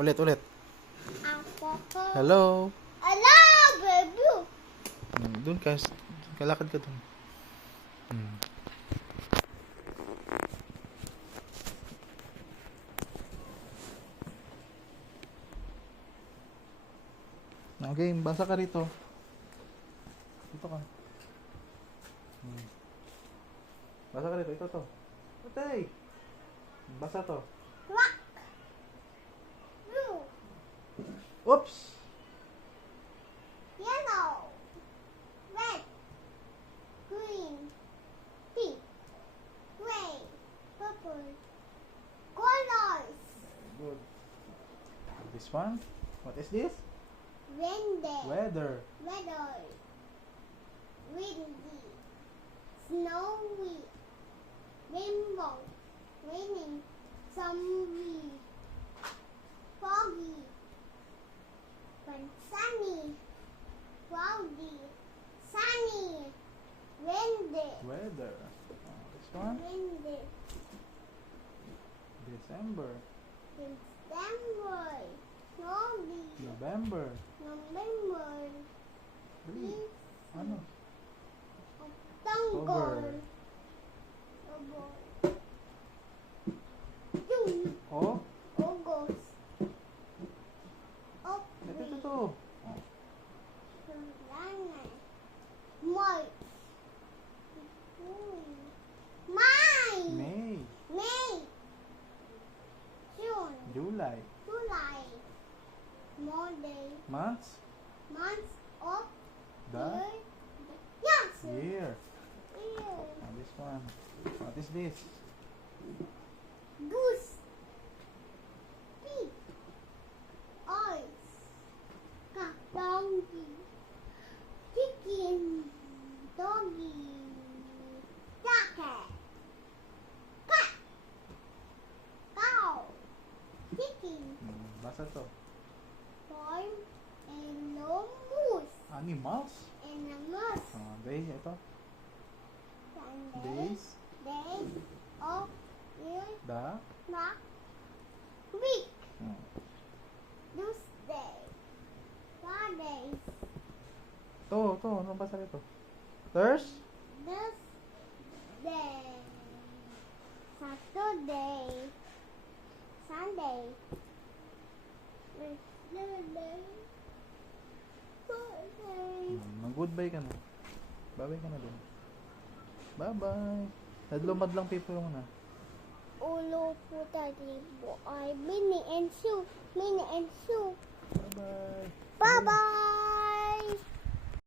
Ulit, ulit. Ako. Hello. Ala, baby. Doon ka. Kalakad ka doon. Hmm. Okay, basa ka rito. Dito ka. Basa ka rito. Ito to. Patay. Basa to. Rock. Blue. Oops! Yellow. Red. Green. Pink. Gray. Purple. Colors. Good. This one? What is this? Windy. Weather. Weather. Windy. Snowy. Rainbow. Raining. Sunny. Foggy. Sunny. Cloudy. Sunny. Windy. Weather. This one? Windy. December. December. Snowy. November. November. Three. Ano? October. June. Oh? August. Ito. Oh. July. March. May. May. May. June. July. July. Monday. Months. Months of The year. Yes. year. Year. This one. What is this? Goose. Pig. Ox. Cock. Donkey. Chicken. Doggy. Jacket. Cat. Cow. Chicken. Basa to. Farm. And no moose. Animals. And a mouse. Day. Ito. Sunday. Days. Days of year. The. Not week. Hmm. Tuesday. Fridays. To. Ano basa rito? Thursday. This day. Saturday. Sunday. Wednesday. Friday. Mag-goodbye ka na. Bye-bye ka na din. Bye-bye. Nadlumad lang people muna. Ulo po talibo ay Minnie and Sue. Minnie and Sue.